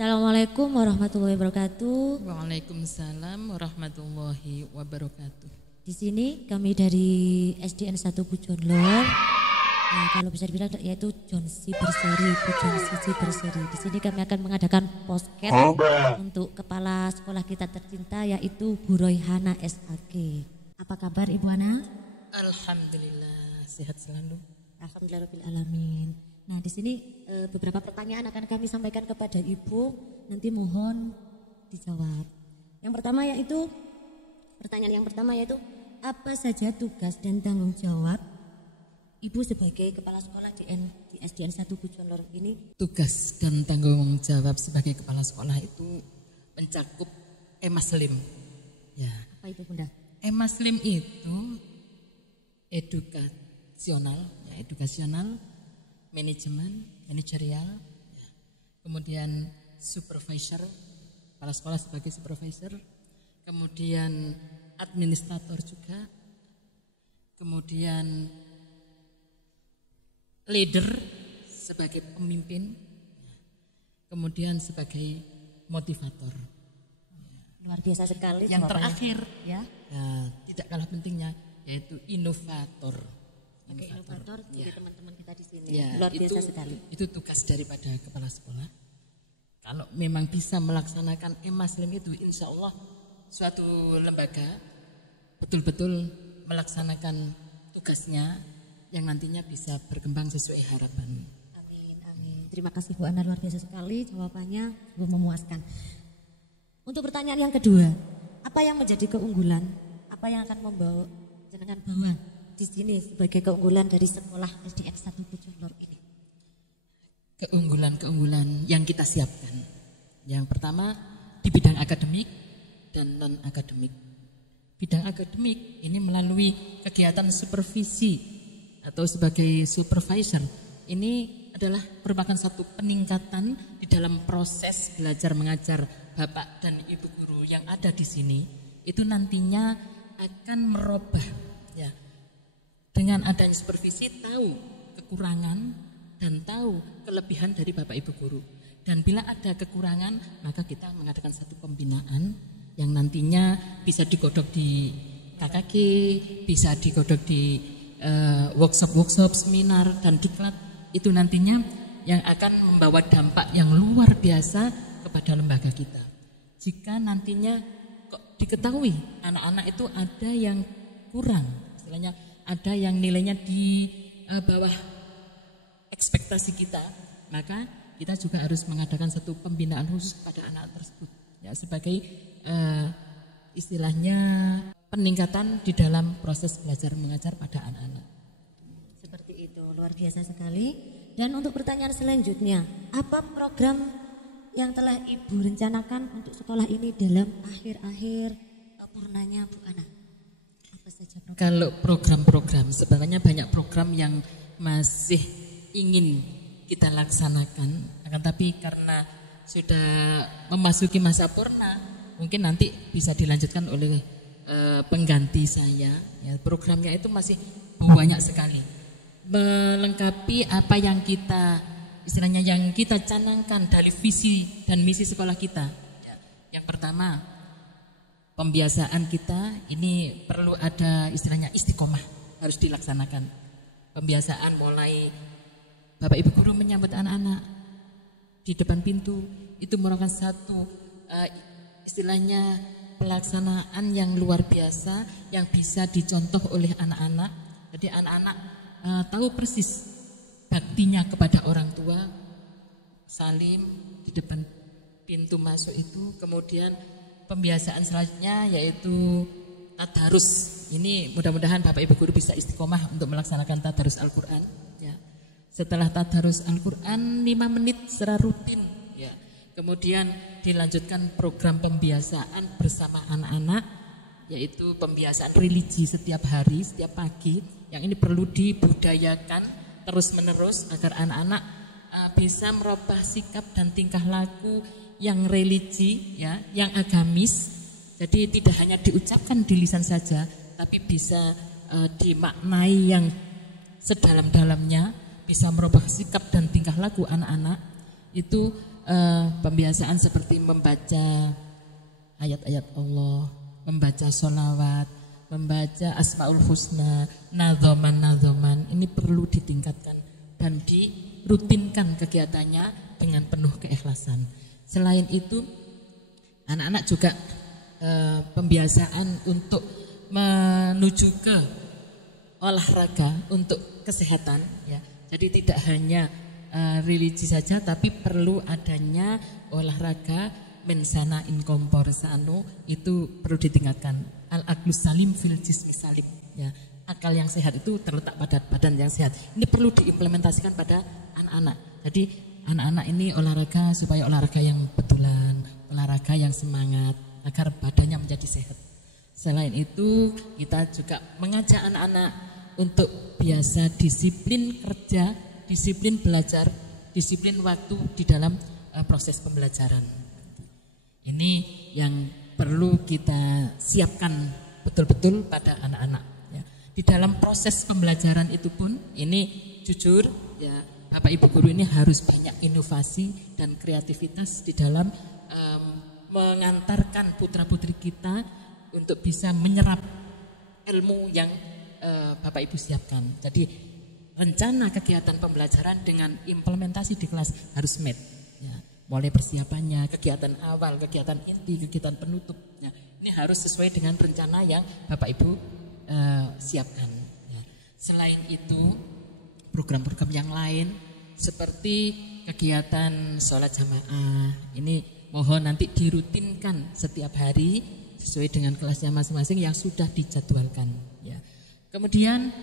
Assalamualaikum warahmatullahi wabarakatuh. Waalaikumsalam warahmatullahi wabarakatuh. Di sini kami dari SDN 1 Bujonlor. Nah, kalau bisa dibilang yaitu Jonsi Berseri, Jonsi Berseri. Di sini kami akan mengadakan podcast untuk kepala sekolah kita tercinta yaitu Bu Royhana SAG. Apa kabar Ibu Ana? Alhamdulillah sehat selalu. Alhamdulillahirabbil alamin. Nah, di sini beberapa pertanyaan akan kami sampaikan kepada Ibu, nanti mohon dijawab. Pertanyaan yang pertama yaitu apa saja tugas dan tanggung jawab Ibu sebagai kepala sekolah di SDN 1 Bujonlor ini? Tugas dan tanggung jawab sebagai kepala sekolah itu mencakup Emaslim. Ya. Apa itu Bunda? Emaslim itu edukasional, manajerial, kemudian supervisor, kepala sekolah sebagai supervisor, kemudian administrator juga, kemudian leader sebagai pemimpin, kemudian sebagai motivator. Luar biasa sekali. Yang terakhir, ya, tidak kalah pentingnya yaitu inovator. Inovator jadi teman-teman kita di sini. Ya, luar biasa sekali. Itu tugas daripada kepala sekolah. Kalau memang bisa melaksanakan Emaslim itu, insya Allah suatu lembaga betul-betul melaksanakan tugasnya yang nantinya bisa berkembang sesuai harapan. Amin, amin. Terima kasih Bu Ana, luar biasa sekali jawabannya, memuaskan. Untuk pertanyaan yang kedua, apa yang menjadi keunggulan? Apa yang akan membawa jenengan bawa di sini sebagai keunggulan dari sekolah SDN 1 Bujonlor ini? Keunggulan-keunggulan yang kita siapkan. Yang pertama di bidang akademik dan non-akademik. Bidang akademik ini melalui kegiatan supervisi atau sebagai supervisor. Ini adalah merupakan satu peningkatan di dalam proses belajar mengajar Bapak dan Ibu guru yang ada di sini. Itu nantinya akan merubah, ya. Dengan adanya supervisi tahu kekurangan dan tahu kelebihan dari Bapak Ibu guru. Dan bila ada kekurangan, maka kita mengadakan satu pembinaan yang nantinya bisa digodok di KKG, bisa digodok di workshop-workshop, seminar dan diklat. Itu nantinya yang akan membawa dampak yang luar biasa kepada lembaga kita. Jika nantinya kok diketahui anak-anak itu ada yang kurang, istilahnya ada yang nilainya di bawah ekspektasi kita, maka kita juga harus mengadakan satu pembinaan khusus pada anak tersebut, ya, sebagai istilahnya peningkatan di dalam proses belajar mengajar pada anak-anak. Seperti itu, luar biasa sekali. Dan untuk pertanyaan selanjutnya, apa program yang telah Ibu rencanakan untuk sekolah ini dalam akhir-akhir purnanya Bu Ana? Apa saja program? Kalau program-program, sebenarnya banyak program yang masih ingin kita laksanakan, akan tapi karena sudah memasuki masa purna, mungkin nanti bisa dilanjutkan oleh pengganti saya. Ya, programnya itu masih banyak sekali, melengkapi apa yang kita istilahnya yang kita canangkan dari visi dan misi sekolah kita. Ya, yang pertama, pembiasaan kita ini perlu ada istilahnya istiqomah, harus dilaksanakan. Pembiasaan mulai Bapak Ibu guru menyambut anak-anak di depan pintu, itu merupakan satu istilahnya pelaksanaan yang luar biasa yang bisa dicontoh oleh anak-anak. Jadi anak-anak tahu persis baktinya kepada orang tua, salim di depan pintu masuk itu. Kemudian pembiasaan selanjutnya yaitu tadarus. Ini mudah-mudahan Bapak Ibu guru bisa istiqomah untuk melaksanakan tadarus Al-Quran, ya. Setelah tadarus Al-Quran 5 menit secara rutin, ya. Kemudian dilanjutkan program pembiasaan bersama anak-anak, yaitu pembiasaan religi setiap hari, setiap pagi. Yang ini perlu dibudayakan terus-menerus agar anak-anak bisa merubah sikap dan tingkah laku yang religi, ya, yang agamis. Jadi tidak hanya diucapkan di lisan saja, tapi bisa dimaknai yang sedalam-dalamnya, bisa merubah sikap dan tingkah laku anak-anak. Itu pembiasaan seperti membaca ayat-ayat Allah, membaca sholawat, membaca asmaul husna, nadzoman, ini perlu ditingkatkan dan dirutinkan kegiatannya dengan penuh keikhlasan. Selain itu, anak-anak juga pembiasaan untuk menuju ke olahraga untuk kesehatan, ya. Jadi tidak hanya religi saja, tapi perlu adanya olahraga mensana in corpore sano, itu perlu ditingkatkan. Al aqlus salim fil jismi salim, ya. Akal yang sehat itu terletak pada badan yang sehat. Ini perlu diimplementasikan pada anak-anak. Jadi anak-anak ini olahraga supaya olahraga yang betulan, olahraga yang semangat agar badannya menjadi sehat. Selain itu, kita juga mengajak anak-anak untuk biasa disiplin kerja, disiplin belajar, disiplin waktu di dalam proses pembelajaran. Ini yang perlu kita siapkan betul-betul pada anak-anak. Ya. Di dalam proses pembelajaran itu pun, ini jujur, ya, Bapak Ibu guru ini harus banyak inovasi dan kreativitas di dalam mengantarkan putra-putri kita untuk bisa menyerap ilmu yang Bapak Ibu siapkan. Jadi rencana kegiatan pembelajaran dengan implementasi di kelas harus match, ya. Mulai persiapannya, kegiatan awal, kegiatan inti, kegiatan penutup, ya. Ini harus sesuai dengan rencana yang Bapak Ibu siapkan, ya. Selain itu, program-program yang lain seperti kegiatan sholat jamaah, ini mohon nanti dirutinkan setiap hari sesuai dengan kelasnya masing-masing yang sudah dijadwalkan, ya. Kemudian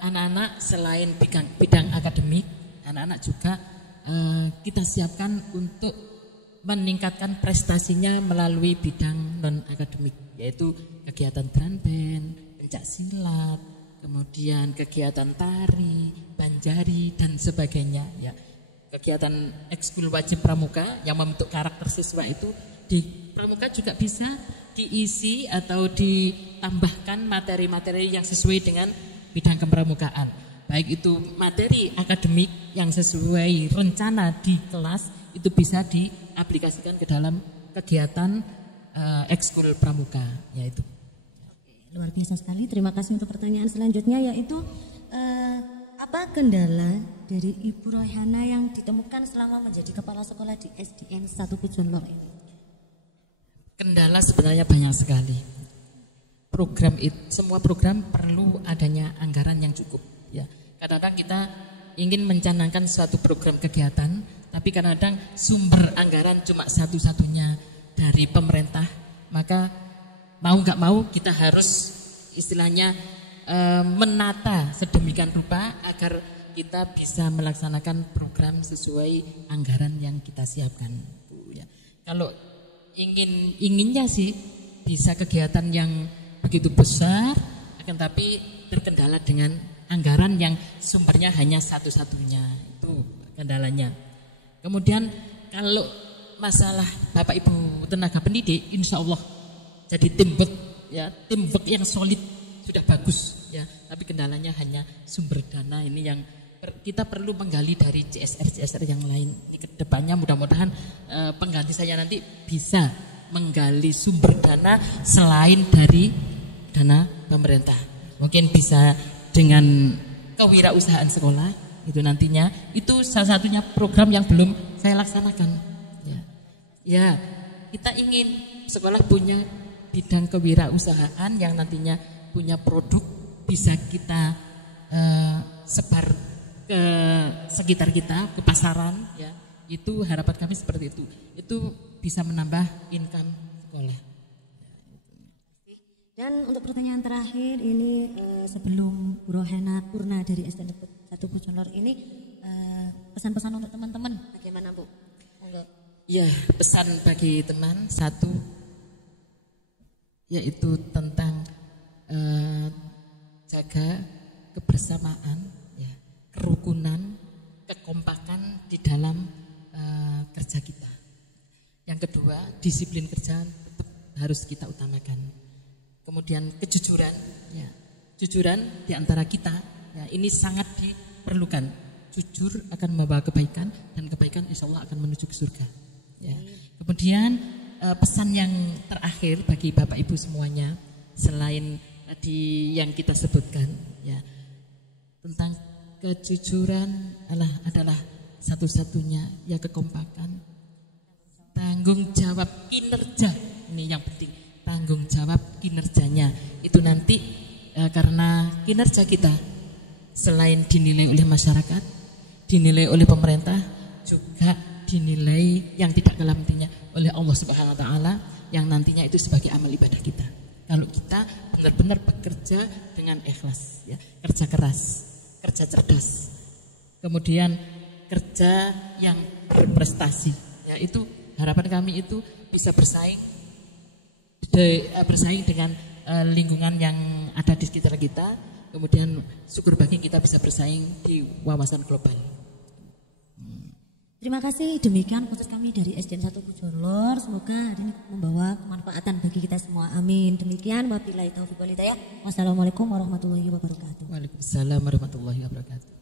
anak-anak selain bidang akademik, anak-anak juga kita siapkan untuk meningkatkan prestasinya melalui bidang non akademik, yaitu kegiatan drum band, pencak silat, kemudian kegiatan tari, banjari dan sebagainya, ya. Kegiatan ekskul wajib pramuka yang membentuk karakter siswa itu di pramuka juga bisa diisi atau ditambahkan materi-materi yang sesuai dengan bidang kepramukaan. Baik itu materi akademik yang sesuai rencana di kelas, itu bisa diaplikasikan ke dalam kegiatan ekskul pramuka, yaitu. Luar biasa sekali, terima kasih untuk pertanyaan selanjutnya, yaitu apa kendala dari Ibu Royhana yang ditemukan selama menjadi kepala sekolah di SDN 1 Pujon Lor ini? Kendala sebenarnya banyak sekali. Semua program perlu adanya anggaran yang cukup, ya. Kadang-kadang kita ingin mencanangkan suatu program kegiatan, tapi kadang-kadang sumber anggaran cuma satu-satunya dari pemerintah, maka mau nggak mau kita harus istilahnya menata sedemikian rupa agar kita bisa melaksanakan program sesuai anggaran yang kita siapkan, ya. Kalau inginnya sih bisa kegiatan yang begitu besar, akan tapi terkendala dengan anggaran yang sumbernya hanya satu-satunya, itu kendalanya. Kemudian kalau masalah Bapak Ibu tenaga pendidik, insya Allah jadi teamwork, ya, teamwork yang solid sudah bagus, ya. Tapi kendalanya hanya sumber dana ini yang kita perlu menggali dari CSR yang lain. Ini kedepannya mudah-mudahan pengganti saya nanti bisa menggali sumber dana selain dari dana pemerintah. Mungkin bisa dengan kewirausahaan sekolah itu nantinya, itu salah satunya program yang belum saya laksanakan. Ya, kita ingin sekolah punya bidang kewirausahaan yang nantinya punya produk bisa kita sebar ke sekitar kita, ke pasaran, ya. Itu harapan kami seperti itu. Itu bisa menambah income sekolah. Dan untuk pertanyaan terakhir ini sebelum Bu Royhana Purna dari SDN 1 Pujon Lor ini pesan-pesan untuk teman-teman bagaimana, Bu? Ya, pesan bagi teman satu yaitu tentang jaga kebersamaan, ya, kerukunan, kekompakan di dalam kerja kita. Yang kedua, disiplin kerja tetap harus kita utamakan. Kemudian kejujuran, ya, jujuran di antara kita, ya, ini sangat diperlukan jujur akan membawa kebaikan, dan kebaikan insya Allah akan menuju ke surga. Ya. Kemudian pesan yang terakhir bagi Bapak Ibu semuanya, selain tadi yang kita sebutkan, ya, tentang kejujuran adalah satu-satunya, ya, kekompakan, tanggung jawab kinerja, ini yang penting, tanggung jawab kinerjanya itu nanti karena kinerja kita selain dinilai oleh masyarakat, dinilai oleh pemerintah, juga dinilai yang tidak kalah pentingnya oleh Allah Subhanahu wa taala, yang nantinya itu sebagai amal ibadah kita. Kalau kita benar-benar bekerja dengan ikhlas, ya, kerja keras, kerja cerdas, kemudian kerja yang berprestasi, ya, itu harapan kami itu bisa bersaing dengan lingkungan yang ada di sekitar kita. Kemudian syukur bagi kita bisa bersaing di wawasan global. Terima kasih, demikian podcast kami dari SDN 1 Pujonlor. Semoga hari ini membawa kemanfaatan bagi kita semua. Amin. Demikian, wabillahi taufiq wal hidayah. Wassalamualaikum warahmatullahi wabarakatuh. Waalaikumsalam warahmatullahi wabarakatuh.